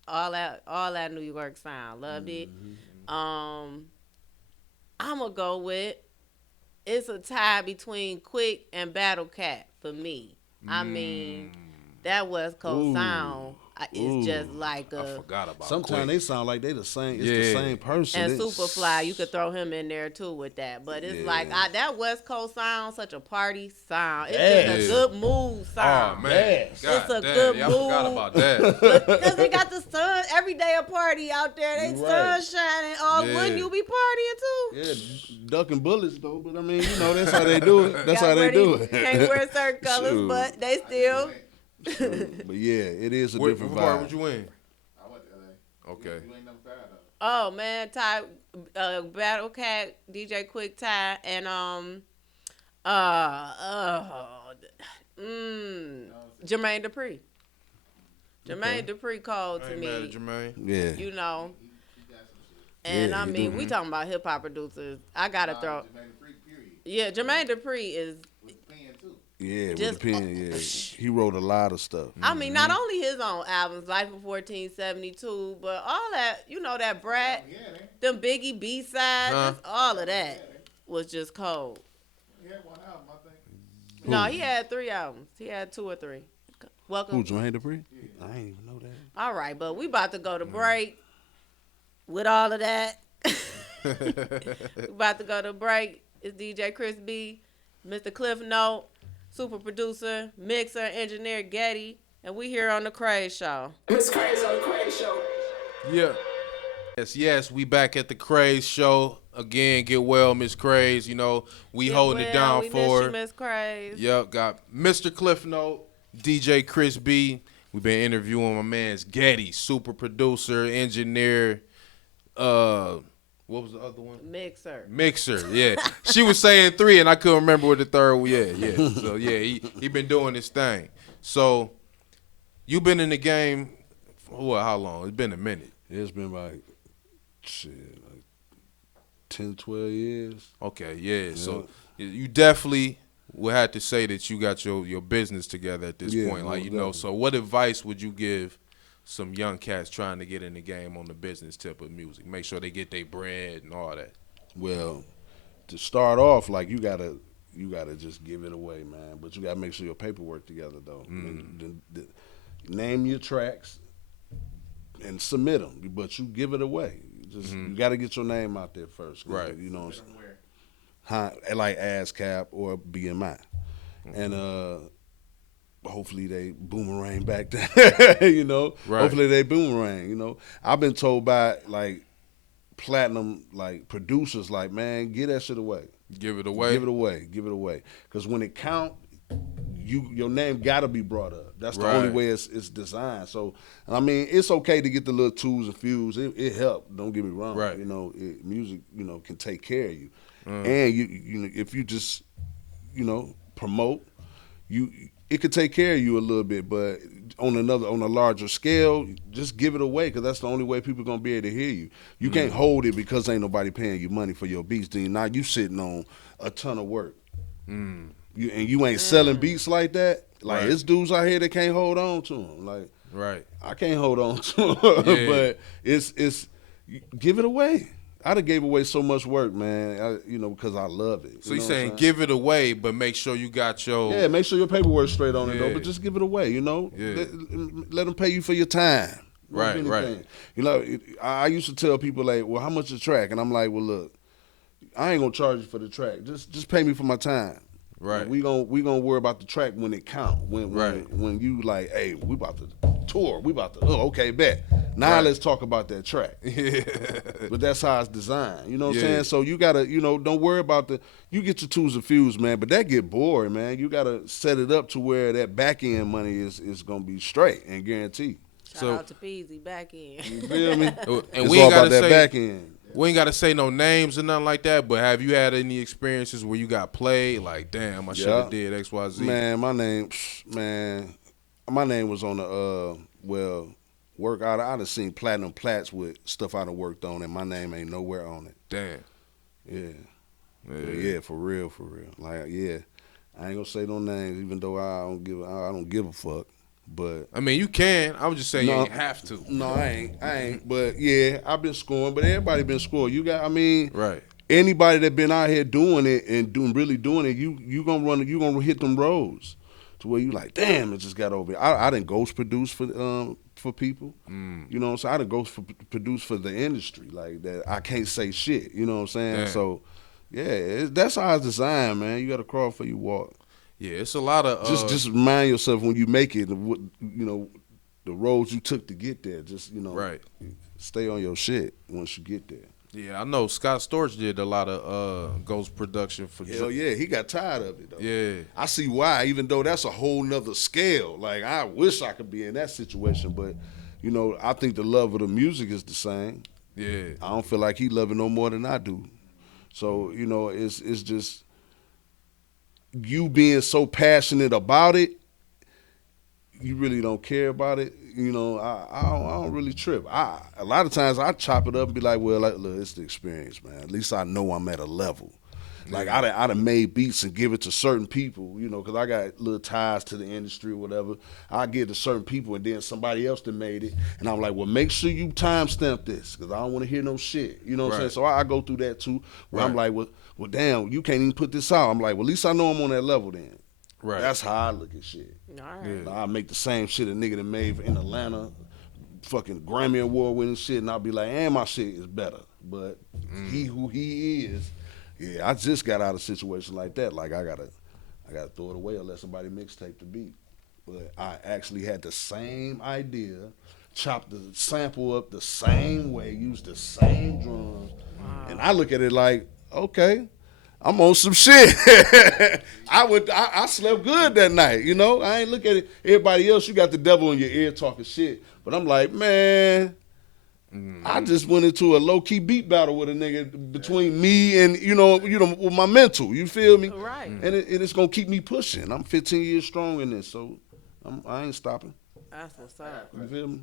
all that New York sound. Loved it. I'm gonna go with, it's a tie between Quick and Battle Cat for me. I mean, that West Coast sound is just like I a. forgot about Sometimes Quick. they sound like they the same. It's the Yeah. same person. And It's- Superfly, you could throw him in there too with that. But it's Yeah. like that West Coast sound, such a party sound. It's Yes. just a good mood Oh sound. man, Yes. God It's a damn, good yeah, I forgot move. about that. Because they got the sun every day a party out there. They You sun right. shining. Oh, Yeah. wouldn't you be partying too? Yeah, ducking bullets though, but I mean, that's how they do it. That's Got how they where do it. Can't wear certain colors, Shoot. but they still. But yeah, it is a What different part vibe. would you win? I went to LA. Okay. You ain't number 5 though. Oh man, Ty, Battle Cat, DJ Quick Ty, and Jermaine Dupri. Jermaine Dupri called I to ain't mad at me, Jermaine. Yeah, you know, and Yeah, I he mean, do. we talking about hip hop producers. I gotta throw, Jermaine Dupri, period. yeah, Jermaine Dupri is. With the pen too. yeah, with Just- the pen. Yeah, he wrote a lot of stuff. I mean, not only his own albums, Life of 1472, but all that, that Brad, Yeah, man. them Biggie B sides, Huh? just all of that was just cold. He had one album, I think. No, he had 3 albums. He had 2 or 3. Welcome. Who, Jermaine Dupri? I ain't even know that. All right, but we about to go to break with all of that. We about to go to break. It's DJ Chris B, Mr. Cliff Note, super producer, mixer, engineer Getty, and we here on the Kraze Show. It's Kraze on the Kraze Show. Yeah. Yes, we back at the Kraze Show. Again, get well, Miss Kraze. We holding it down we for miss her. you, Miss Kraze. Yep, got Mr. Cliff Note, DJ Chris B. We've been interviewing my man's Getty, super producer, engineer. What was the other one? Mixer, yeah. She was saying 3, and I couldn't remember what the third one. Yeah. So yeah, he been doing his thing. So you been in the game for how long? It's been a minute. It's been like 10, 12 years. Okay, yeah. So you definitely would have to say that you got your business together at this Yeah, point. Like, most definitely. so what advice would you give some young cats trying to get in the game on the business tip of music? Make sure they get their bread and all that. Well, to start off, like you gotta just give it away, man. But you gotta make sure your paperwork together, though. Name your tracks and submit them, but you give it away. You gotta get your name out there first, Right? You know what I'm saying? Like ASCAP or BMI, and hopefully they boomerang back there. You know, Right. Hopefully they boomerang. You know, I've been told by like platinum like producers, like, man, get that shit away. Give it away. Give it away. Because when it count, your name gotta be brought up. That's the Right. only way it's designed. So I mean, it's okay to get the little twos and fews. It helped. Don't get me wrong. Right. You know, music, can take care of you. And you know, if you just, promote, it could take care of you a little bit. But on a larger scale, just give it away, because that's the only way people gonna be able to hear you. You can't hold it because ain't nobody paying you money for your beats. Then now you sitting on a ton of work. You ain't selling beats like that. Like, Right. it's dudes out here that can't hold on to them. Like, Right. I can't hold on to them. Yeah. But it's give it away. I done gave away so much work, man. Because I love it. So you you're know what saying I'm give it away, but make sure you got your Yeah, make sure your paperwork's straight on it, though. Yeah. But just give it away. Yeah. Let them pay you for your time. More Right, than right. anything. I used to tell people, like, well, how much a track? And I'm like, well, look, I ain't gonna charge you for the track. Just pay me for my time. Right. We gonna worry about the track when it count. Right. When you like, hey, we about to tour. We about to. Oh, okay, bet. Now Right. let's talk about that track. Yeah. But that's how it's designed. You know what I'm Yeah. saying? So you gotta, don't worry about you get your twos and fews, man. But that get boring, man. You gotta set it up to where that back end money is gonna be straight and guaranteed. Shout So- out to Peasy back in. You feel me? And It's we all ain't about gotta that say back end. we ain't gotta say no names or nothing like that. But have you had any experiences where you got played? Like, damn, I should have Yeah. did XYZ. Man, my name was on the work out. I done seen platinum plats with stuff I done worked on, and my name ain't nowhere on it. Damn. Yeah, for real. Like, yeah, I ain't gonna say no names, even though I don't give a fuck. But I mean, you can. I was just saying you No. ain't have to. no, I ain't. But yeah, I've been scoring. But everybody been scoring. Right. Anybody that been out here doing it and really doing it, you gonna hit them roads to where you like, damn, it just got over here. I didn't ghost produce for people. You know what I'm saying? I done ghost produce for the industry, like that. I can't say shit. You know what I'm saying? Damn. So yeah, that's how it's designed, man. You got to crawl before you walk. Yeah, it's a lot of Just remind yourself when you make it, what the roads you took to get there. Just right. stay on your shit once you get there. Yeah, I know Scott Storch did a lot of ghost production for Hell yeah, he got tired of it though. Yeah. I see why, even though that's a whole nother scale. Like, I wish I could be in that situation, but I think the love of the music is the same. Yeah. I don't feel like he love it no more than I do. So, it's just you being so passionate about it, you really don't care about it. I don't really trip. A lot of times I chop it up and be like, well, look, it's the experience, man. At least I know I'm at a level. Like, I done made beats and give it to certain people, because I got little ties to the industry or whatever. I give it to certain people, and then somebody else that made it, and I'm like, well, make sure you timestamp this, because I don't want to hear no shit. You know what I'm saying? Right. So I go through that too, where I'm Right. like, well, damn, you can't even put this out. I'm like, well, at least I know I'm on that level then. Right. That's how I look at shit. All right. Yeah. I make the same shit a nigga that made in Atlanta, fucking Grammy Award winning shit, and I'll be like, and my shit is better. But he who he is, yeah, I just got out of a situation like that. Like, I gotta throw it away or let somebody mixtape the beat. But I actually had the same idea, chopped the sample up the same way, used the same drums, and I look at it like, okay, I'm on some shit. I slept good that night, I ain't look at it. Everybody else, you got the devil in your ear talking shit. But I'm like, man, I just went into a low-key beat battle with a nigga between me and, with my mental. You feel me? Right. And it's going to keep me pushing. I'm 15 years strong in this, so I ain't stopping. That's what's up. You feel me?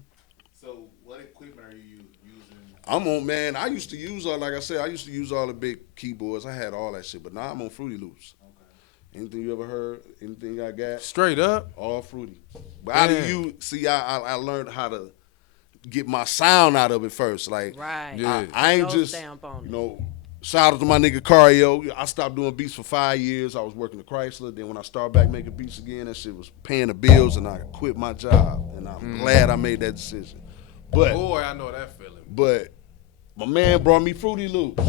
So, what equipment are you using? I'm on, man, I used to use all the big keyboards. I had all that shit, but now I'm on Fruity Loops. Okay. Anything you ever heard, anything I got, Straight up. all Fruity. But how do you, see, I learned how to get my sound out of it first. Like, Right. Yeah. I ain't No just, stamp on it. shout out to my nigga Cario. I stopped doing beats for 5 years. I was working at Chrysler. Then when I started back making beats again, that shit was paying the bills, and I quit my job. And I'm glad I made that decision. But Boy, I know that feeling. But my man brought me Fruity Loops.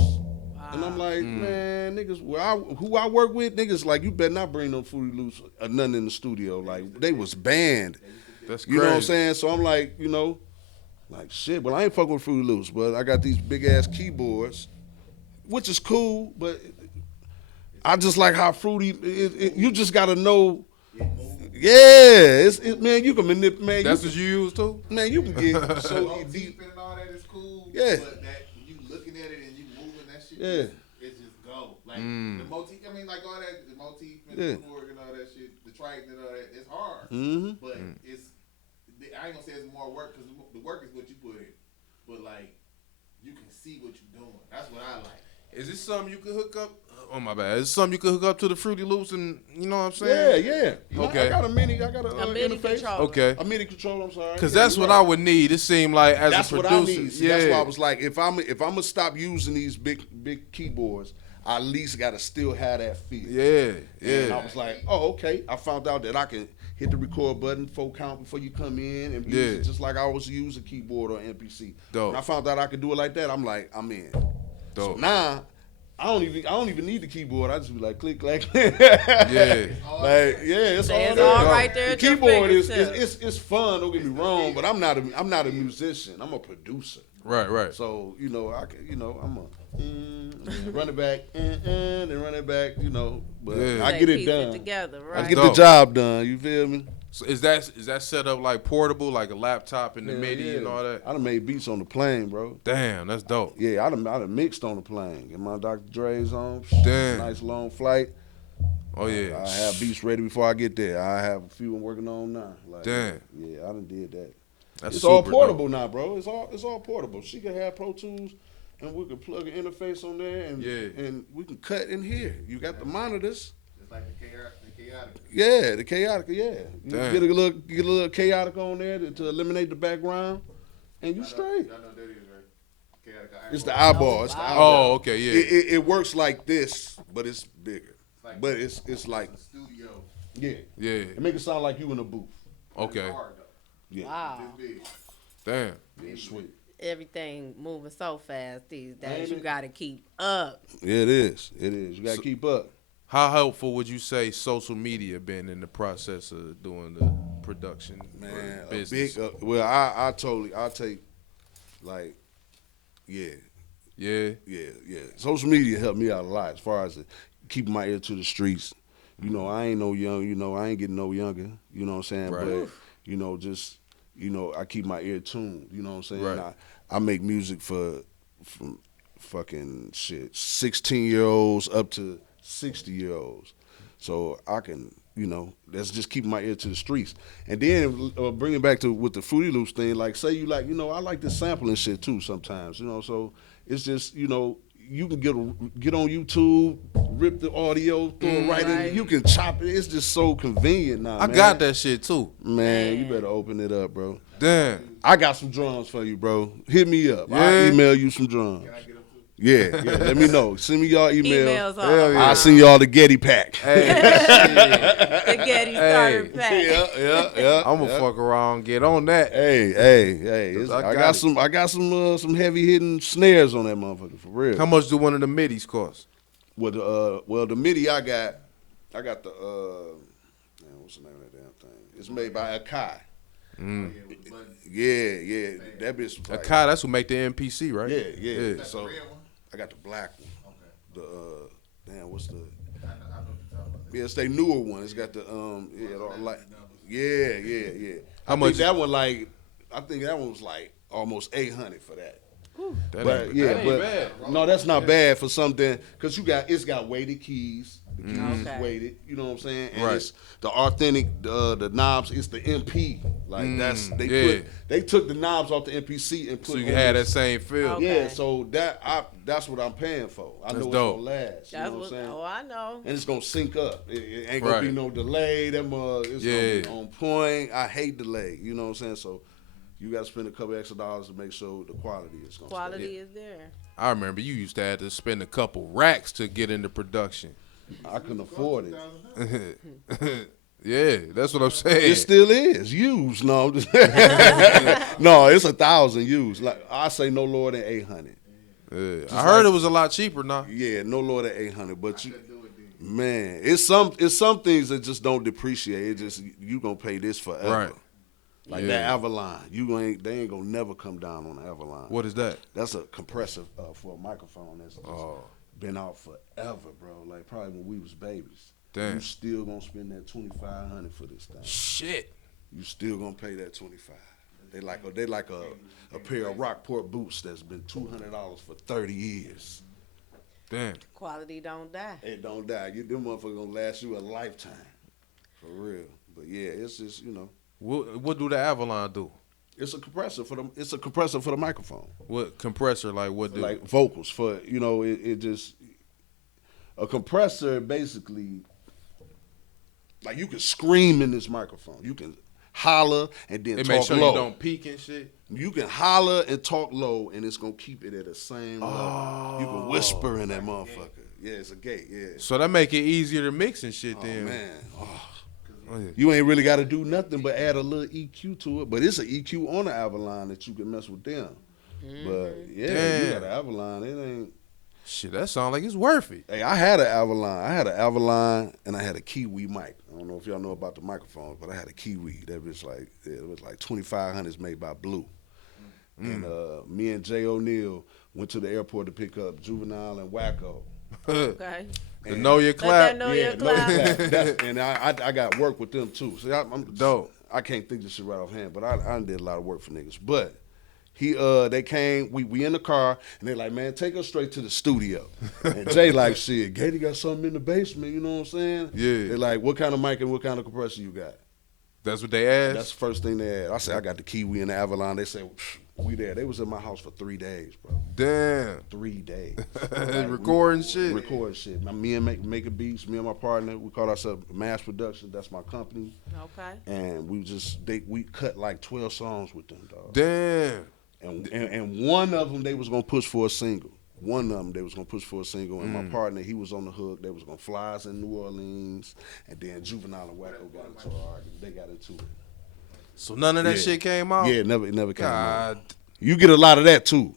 And I'm like, man, niggas, who I work with, niggas, like, you better not bring no Fruity Loops or nothing in the studio. Like, they was banned. That's crazy. You know what I'm saying? So I'm like, you know, like, shit, well, I ain't fucking with Fruity Loops, but I got these big-ass keyboards, which is cool, but I just like how Fruity, you just got to know. Yeah, man, you can manipulate. Man, That's what you use too? Man, you can get so deep and all that is cool. Yeah. But that you looking at it and you moving that shit. Yeah. It just go. Like the motif. I mean, like all that, the motif and the chord and all that shit, the triton and all that. It's hard, but it's. I ain't gonna say it's more work because the work is what you put in, but like you can see what you're doing. That's what I like. Is this something you could hook up? Oh my bad. Is this something you could hook up to the Fruity Loops and you know what I'm saying? Yeah. Okay. I got a MIDI interface. controller. Okay. A MIDI controller. I'm sorry. Because that's what I would need. It seemed like as That's a what producer. I need. See, that's why I was like, if I'm gonna stop using these big keyboards, I at least gotta still have that feel. And I was like, oh, okay. I found out that I can hit the record button, 4 count before you come in, and use it just like I always use a keyboard or MPC. Dope. When I found out I could do it like that, I'm like, I'm in. Dope. So now I don't even need the keyboard. I just be like click, clack. Yeah. It's all right there The at your keyboard is fingertips. it's fun. Don't get me wrong, but I'm not a musician. I'm a producer. Right. So I can I'm a run it back and run it back. But I get it Piece done. together, right? I get the dope. job done. You feel me? So is that set up like portable, like a laptop and the MIDI and all that? I done made beats on the plane, bro. Damn, that's dope. Yeah, I done mixed on the plane. Get my Dr. Dre's on. Damn. Nice long flight. Oh yeah. I have beats ready before I get there. I have a few I'm working on now. Like, Damn. Yeah, I done did that. That's It's all super portable dope. now, bro. It's all portable. She can have Pro Tools, and we can plug an interface on there, and we can cut in here. You got the monitors. It's like the chaotic. Yeah, the chaotic. Yeah, you Damn. get a little chaotic on there to eliminate the background, and you straight. Y'all know what that is, right? Chaotic eyeball. It's the eyeball. It's the eyeball. Oh, okay, yeah. It works like this, but it's bigger. But it's like Studio. Yeah. It make it sound like you in a booth. Okay. It's hard though. Yeah. Wow. It's big. Damn. Yeah, sweet. Everything moving so fast these days. Ain't You it? got to keep up. Yeah, it is. You gotta keep up. How helpful would you say social media been in the process of doing the production Man, or a business? big. I take, like, yeah. Social media helped me out a lot as far as keeping my ear to the streets. I ain't no young. I ain't getting no younger. You know what I'm saying? Right. But just I keep my ear tuned. You know what I'm saying? Right. I make music from fucking shit, 16-year-olds up to 60-year-olds. So I can, that's just keeping my ear to the streets. And then bring it back to with the Fruity Loops thing, like say you like, I like this sampling shit too sometimes, so it's just, you can get on YouTube, rip the audio, throw it right in, you can chop it. It's just so convenient now, I man. got that shit too. Man, you better open it up, bro. Damn. I got some drums for you, bro. Hit me up. Yeah. I'll email you some drums. Yeah, let me know. Send me y'all Emails emails. all I'll send y'all the Getty pack. Hey, The Getty starter pack. Yeah. I'm gonna fuck around, get on that. Hey. I I got got some heavy hitting snares on that motherfucker for real. How much do one of the midis cost? Well, the MIDI I got the man, what's the name of that damn thing? It's made by Akai. Yeah, that bitch. Was like, Akai, that's who make the MPC, right? Yeah. So I got the black one. The damn, what's the? Yeah, it's their newer one. It's got the yeah. How I much? think that one I think that one was like almost $800 for that. That But ain't- yeah, that ain't but bad. no, that's not bad for something because it's got weighted keys. The keys Okay. is weighted. You know what I'm saying? And Right. it's the authentic. The knobs. It's the MP. Like yeah. they took the knobs off the MPC and put. So you on can have that this- same feel. Okay. Yeah. So that's what I'm paying for. I know That's it's dope. gonna last. You That's know what I'm saying? I know. And it's gonna sync up. It ain't gonna be Right. no delay. It's Yeah. gonna be on point. I hate delay. You know what I'm saying? So You got to spend a couple extra dollars to make sure the quality is going to Quality is there. I remember you used to have to spend a couple racks to get into production. I couldn't afford it. Yeah, that's what I'm saying. It still is used. No, I'm just no, it's 1,000 used. Like I say, no lower than 800. I heard it was a lot cheaper now. Yeah, no lower than 800. But you, man, it's some things that just don't depreciate. It just you gonna pay this forever. Right. Like that Avalon, they ain't gonna never come down on the Avalon. What is that? That's a compressor for a microphone that's just been out forever, bro. Like probably when we was babies. Damn. You still gonna spend that $2,500 for this thing. Shit. You still gonna pay that $25. They like a pair of Rockport boots that's been $200 for 30 years. Damn. Quality don't die. It don't die. Them motherfuckers gonna last you a lifetime, for real. But yeah, it's just What do the Avalon do? It's a compressor for the. It's a compressor for the microphone. What compressor? Like what do? Like vocals for it just a compressor basically. Like you can scream in this microphone. You can holler and then It talk makes sure low. you don't peak and shit. You can holler and talk low, and it's gonna keep it at the same level. You can whisper in that motherfucker. Yeah, it's a gate. Yeah. So that make it easier to mix and shit. Then Man. Oh. Oh, yeah. You ain't really got to do nothing but add a little EQ to it. But it's an EQ on the Avalon that you can mess with them. But yeah, you got an Avalon. It ain't. Shit, that sound like it's worth it. Hey, I had an Avalon, and I had a Kiwi mic. I don't know if y'all know about the microphones, but I had a Kiwi. That was like it was like 2,500 made by Blue. And me and Jay O'Neal went to the airport to pick up Juvenile and Wacko. Okay. To know your Let clap. that know your clap. And I got work with them too. So I'm Dope. I can't think this shit right offhand, but I did a lot of work for niggas. But they came, we in the car, and they like, man, take us straight to the studio. And Jay like, shit, Gaty got something in the basement, you know what I'm saying? Yeah. They like, what kind of mic and what kind of compressor you got? That's what they asked. That's the first thing they asked. I said, I got the Kiwi and the Avalon. They said, we there. They was in my house for 3 days, bro. Damn. 3 days. Recording shit. Recording shit. Me and making beats. Me and my partner. We call ourselves Mass Production. That's my company. Okay. And we cut like 12 songs with them, dog. Damn. And one of them they was gonna push for a single. One of them they was gonna push for a single, and my partner he was on the hook. They was gonna fly us in New Orleans, and then Juvenile and Wacko got into an argument. They got into it. So none of that shit came out? Yeah, it never came out. God. You get a lot of that too.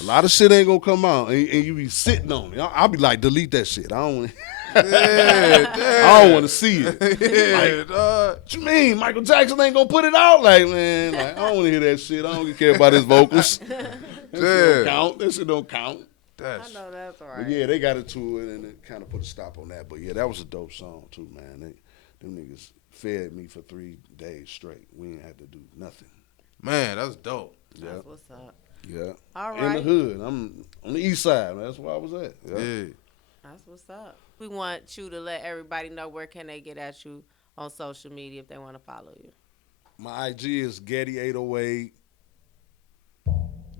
A lot of shit ain't gonna come out, and you be sitting on it. I'll be like, delete that shit. I don't want. I don't want to see it. What you mean? Michael Jackson ain't gonna put it out? Like, man, I don't want to hear that shit. I don't care about his vocals. That shit don't count. That shit don't count. I know that's right. But yeah, they got into it and it kind of put a stop on that. But yeah, that was a dope song too, man. Them niggas fed me for 3 days straight. We ain't had to do nothing. Man, that's dope. Yeah. That's what's up. Yeah. All In right. the hood. I'm on the east side, man. That's where I was at. Yeah. That's what's up. We want you to let everybody know where can they get at you on social media if they want to follow you. My IG is GHETTI808.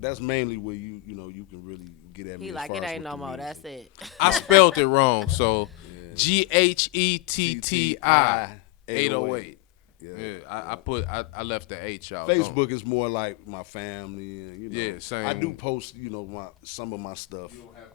That's mainly where you can really get at me. He as like, far it as ain't with no the more. music. That's it. I spelled it wrong. So GHETTI808. Yeah. I left the H out. Facebook is more like my family, and Yeah, same. I do post, some of my stuff. You don't have Facebook.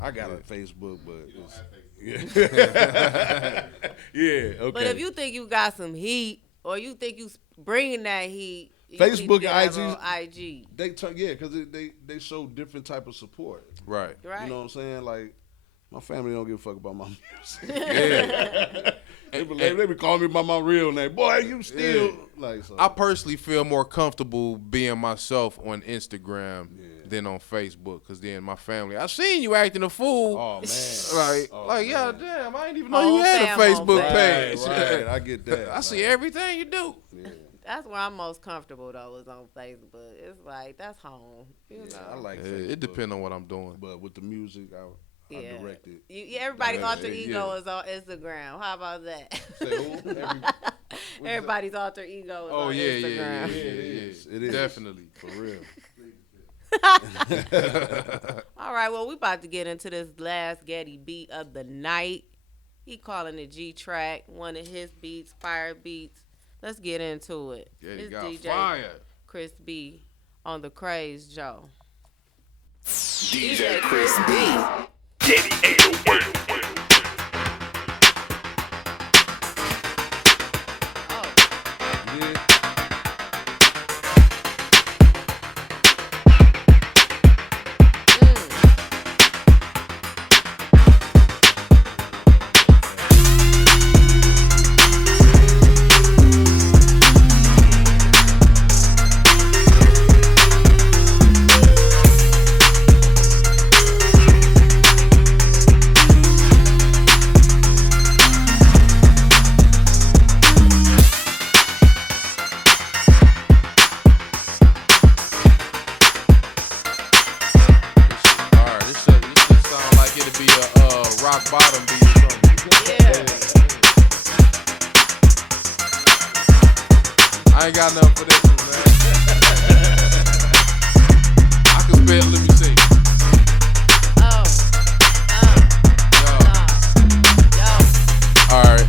I got a Facebook, but You don't it's, have Facebook. yeah, okay. But if you think you got some heat or you think you bringing that heat, you Facebook need to and get on IG. they because they show different type of support. Right. Right. You know what I'm saying? Like my family don't give a fuck about my music. Yeah. They be calling me by my real name. Boy, you still like so. I personally feel more comfortable being myself on Instagram than on Facebook, because then my family, I seen you acting a fool. Oh man. Yeah, damn, I didn't even know Whole you had a fam on Facebook Facebook. page. Right, I get that. I see everything you do. Yeah. That's where I'm most comfortable though, is on Facebook. It's like that's home. You know. I like Yeah, Facebook. it depends on what I'm doing. But with the music, I direct it. Everybody's Yeah, alter yeah. ego is on Instagram. How about that? Say who? Everybody's alter ego is Oh on yeah, Instagram. It is. Definitely. For real. All right, well, we about to get into this last Getty beat of the night. He calling it G track, one of his beats, fire beats. Let's get into it. Yeah, he It's got DJ fire. Chris B on the Kraze Joe. DJ Chris B. Oh. Yeah. Alright, this shit sound like it'd be a rock bottom beat or something. Yeah. I ain't got nothing for this one, man. I can spell, let me see. Oh. Yo. Alright.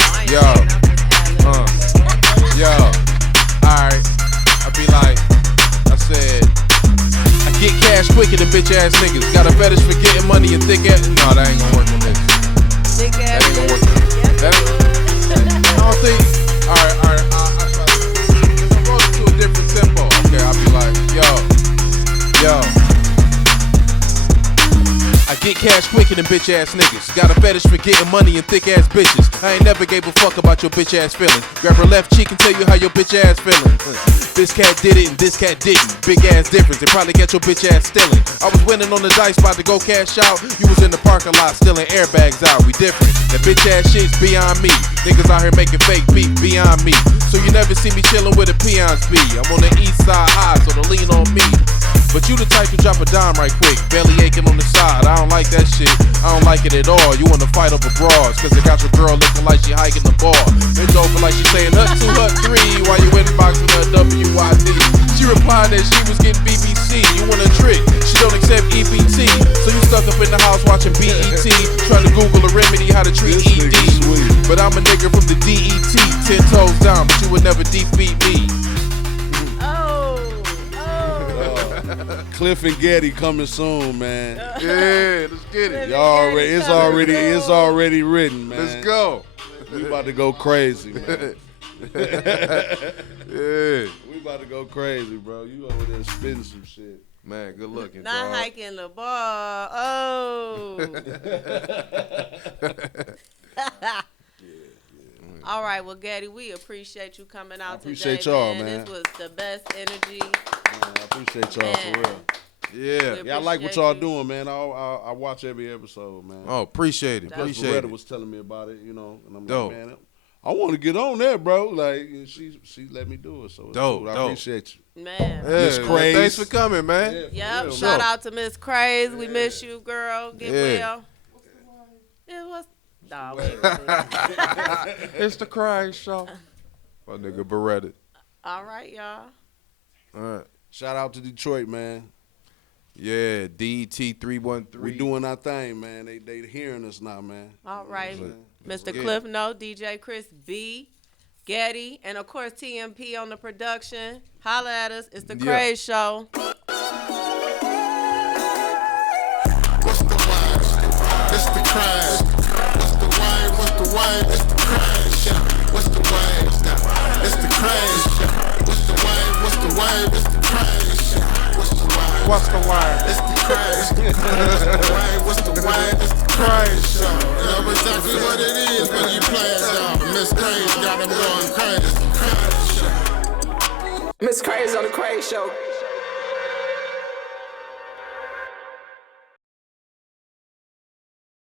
I ain't Yo. saying I'm just ad-libbing. Yo. Alright. I be like, I said, I get cash quicker than bitch ass niggas. Got a fetish for getting money and thick ass. No, that ain't gonna work on this. Thick That ass ain't gonna work. niggas. That, I don't think. Alright. I try to. If I wrote it to a different tempo, okay, I'll be like, yo. I get cash quicker than bitch ass niggas. Got a fetish for getting money and thick ass bitches. I ain't never gave a fuck about your bitch ass feelings. Grab her left cheek and tell you how your bitch ass feeling. This cat did it and this cat didn't. Big ass difference. They probably got your bitch ass stealing. I was winning on the dice, about to go cash out. You was in the parking lot stealing airbags out. We different. That bitch ass shit's beyond me. Niggas out here making fake beef beyond me. So you never see me chilling with a peon's B. I'm on the east side high, so to lean on me. But you the type to drop a dime right quick. Belly aching on the side. I don't like that shit. I don't like it at all. You wanna fight over bras, cause it got your girl looking like she hiking the bar. Bent over like she saying hut 2, hut 3 while you inboxing her WYD. She replied that she was getting BBC. You want a trick? She don't accept EBT. So you stuck up in the house watching BET, trying to Google a remedy how to treat This ED. nigga sweet. But I'm a nigga from the DET, 10 toes down, but you would never defeat me. Cliff and Getty coming soon, man. Yeah, let's get it. Y'all already, it's already written, man. Let's go. We about to go crazy, man. Yeah. We about to go crazy, bro. You over there spitting some shit. Man, good looking, Not dog. hiking the bar. Oh. All right, well, Getty, we appreciate you coming out today. appreciate y'all, man. This was the best energy. Man, I appreciate y'all for real. Yeah. Yeah, I like what y'all doing, man. I watch every episode, man. Oh, appreciate it. That's Appreciate Beretta it. was telling me about it, you know, and I'm Dope. like, man, I want to get on there, bro. Like, and she let me do it, so it's Dope, cool. I dope. appreciate you. Man. Miss Yeah, Kraze. thanks for coming, man. Yeah, for Yep. real, Shout man. out to Miss Kraze. We miss you, girl. Get Yeah. well. It was. Nah, we ain't gonna do that. It's the Kraze show. My nigga Beretta. All right, y'all. All right. Shout out to Detroit, man. Yeah, DET313. We doing our thing, man. They hearing us now, man. All right. Mr. Yeah. Cliff Note, DJ Chris B, Getty, and of course TMP on the production. Holla at us. It's the Yeah. Kraze Show. What's the wine? It's the Kraze. What's the wine? What's the wine? It's the Kraze. What's the wine? It's the Kraze. What's the wine? What's the wine? It's the Kraze. What's the wine? What's the wire? It's the Kraze. What's the wine? What's the wine? It's the Kraze. You know exactly what it is when you play it, y'all. Miss Kraze got them going crazy. Miss Kraze on the Kraze Show.